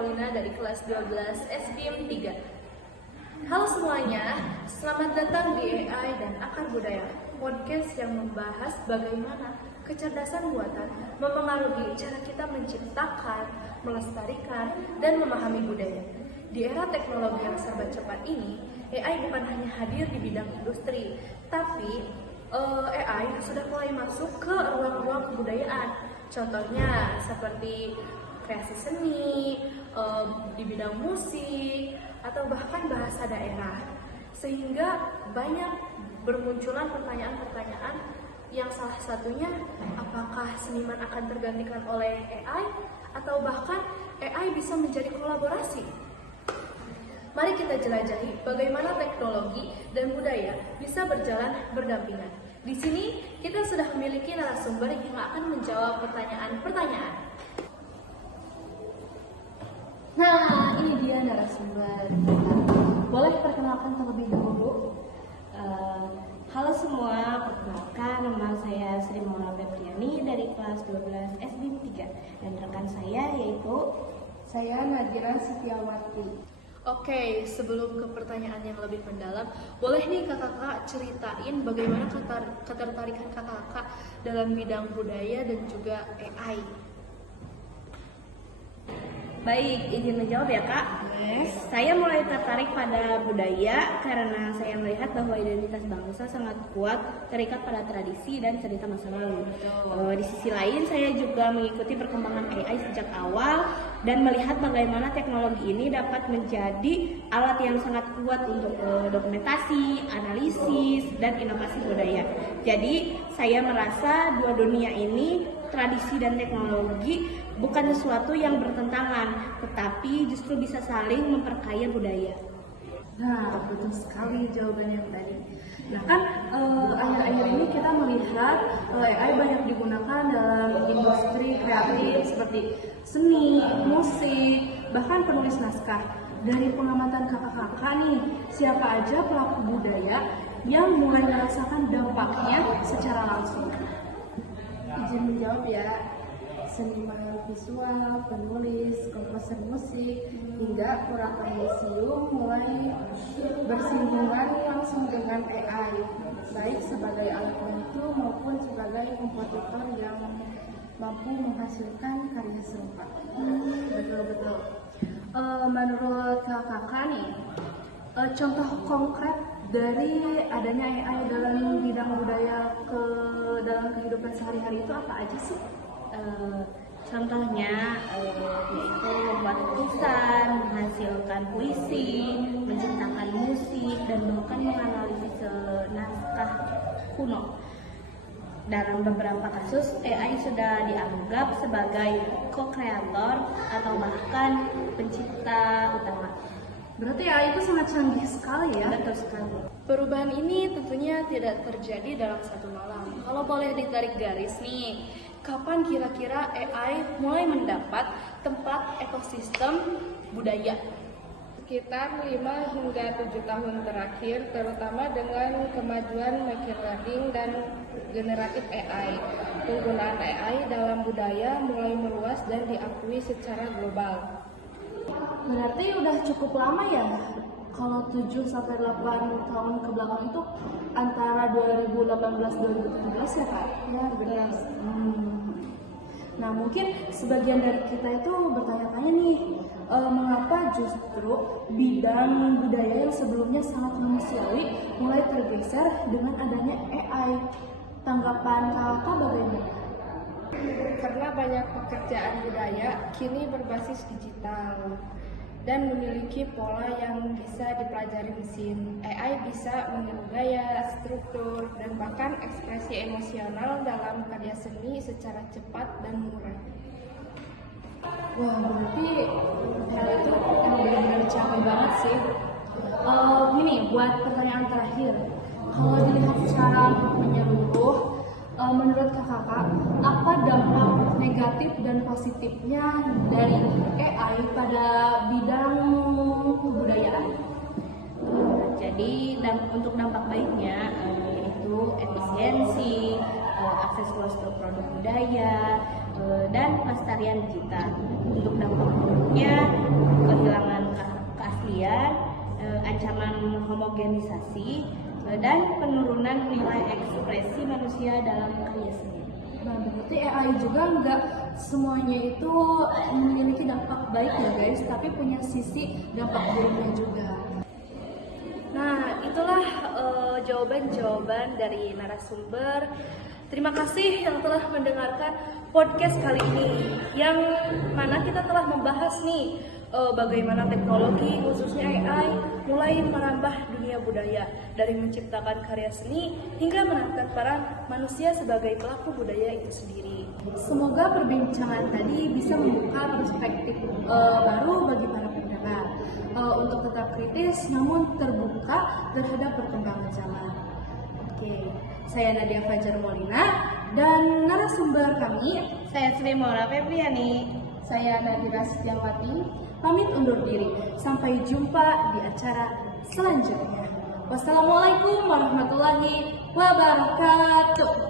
Paulina dari kelas 12 SBM 3. Halo semuanya, selamat datang di AI dan Akar Budaya, podcast yang membahas bagaimana kecerdasan buatan mempengaruhi cara kita menciptakan, melestarikan, dan memahami budaya. Di era teknologi yang serba cepat ini, AI bukan hanya hadir di bidang industri, tapi AI sudah mulai masuk ke ruang-ruang kebudayaan. Contohnya seperti kreasi seni, di bidang musik, atau bahkan bahasa daerah. Sehingga banyak bermunculan pertanyaan-pertanyaan yang salah satunya apakah seniman akan tergantikan oleh AI atau bahkan AI bisa menjadi kolaborasi. Mari kita jelajahi bagaimana teknologi dan budaya bisa berjalan berdampingan. Di sini kita sudah memiliki narasumber yang akan menjawab pertanyaan-pertanyaan. Nah, ini dia narasumber kita. Boleh perkenalkan terlebih dahulu? Halo semua, perkenalkan nama saya Sri Maula Febriani dari kelas 12 SBM 3 dan rekan saya yaitu saya Nadira Setiawati. Oke, sebelum ke pertanyaan yang lebih mendalam, boleh nih kakak ceritain bagaimana ketertarikan kakak dalam bidang budaya dan juga AI? Baik, izin menjawab ya Kak. Saya mulai tertarik pada budaya karena saya melihat bahwa identitas bangsa sangat kuat terikat pada tradisi dan cerita masa lalu. Di sisi lain, saya juga mengikuti perkembangan AI sejak awal dan melihat bagaimana teknologi ini dapat menjadi alat yang sangat kuat untuk dokumentasi, analisis, dan inovasi budaya. Jadi, saya merasa dua dunia ini, tradisi dan teknologi, bukan sesuatu yang bertentangan, tetapi justru bisa saling memperkaya budaya. Nah, betul sekali jawabannya tadi. Nah kan, akhir-akhir ini kita melihat AI banyak digunakan dalam industri kreatif seperti seni, musik, bahkan penulis naskah. Dari pengamatan kakak-kakak nih, siapa aja pelaku budaya yang mulai merasakan dampaknya secara langsung? Izin menjawab ya. Seniman visual, penulis, komposer musik, hingga kurator museum mulai bersinggungan langsung dengan AI, baik sebagai alat bantu maupun sebagai kompositor yang mampu menghasilkan karya serupa. Betul-betul. Menurut kakak nih, contoh konkret dari adanya AI dalam bidang budaya dalam kehidupan sehari-hari itu apa aja sih? Contohnya yaitu membuat lukisan, menghasilkan puisi, menciptakan musik, dan bahkan menganalisis naskah kuno. Dalam beberapa kasus, AI sudah dianggap sebagai co-kreator atau bahkan pencipta utama. Berarti AI itu sangat canggih sekali ya? Betul sekali. Perubahan ini tentunya tidak terjadi dalam satu malam. Kalau boleh ditarik garis nih, kapan kira-kira AI mulai mendapat tempat ekosistem budaya? Sekitar 5 hingga 7 tahun terakhir, terutama dengan kemajuan machine learning dan generatif AI. Penggunaan AI dalam budaya mulai meluas dan diakui secara global. Berarti udah cukup lama ya? Kalau 7-8 tahun ke belakang itu antara 2018-2017 ya Kak? Ya, benar. Nah mungkin sebagian dari kita itu bertanya-tanya nih, mengapa justru bidang budaya yang sebelumnya sangat manusiawi mulai tergeser dengan adanya AI? Tanggapan kakak bagaimana? Karena banyak pekerjaan budaya kini berbasis digital dan memiliki pola yang bisa dipelajari mesin. AI bisa meniru gaya, struktur, dan bahkan ekspresi emosional dalam karya seni secara cepat dan murah. Wah, berarti hal itu emang benar-benar canggih banget sih. Ini buat pertanyaan terakhir, kalau dilihat secara menyeluruh, menurut kakak, apa dampak negatif dan positifnya dari AI pada bidang kebudayaan? Jadi untuk dampak baiknya yaitu efisiensi, akses luas ke produk budaya, dan pelestarian digital. Untuk dampak buruknya diskriminasi dan penurunan nilai ekspresi manusia dalam karya seni. Nah, berarti AI juga nggak semuanya itu memiliki dampak baik ya guys, tapi punya sisi dampak buruknya juga. Nah, itulah jawaban-jawaban dari narasumber. Terima kasih yang telah mendengarkan podcast kali ini, yang mana kita telah membahas nih bagaimana teknologi khususnya AI mulai merambah dunia budaya, dari menciptakan karya seni hingga menangkap peran manusia sebagai pelaku budaya itu sendiri. Semoga perbincangan tadi bisa membuka perspektif baru bagi para pendengar untuk tetap kritis namun terbuka terhadap perkembangan zaman. Oke, saya Nadia Fajar Molina dan narasumber kami, Saya Sri Maura Febriani. saya Nadira Setiawati, pamit undur diri. Sampai jumpa di acara selanjutnya. Wassalamualaikum warahmatullahi wabarakatuh.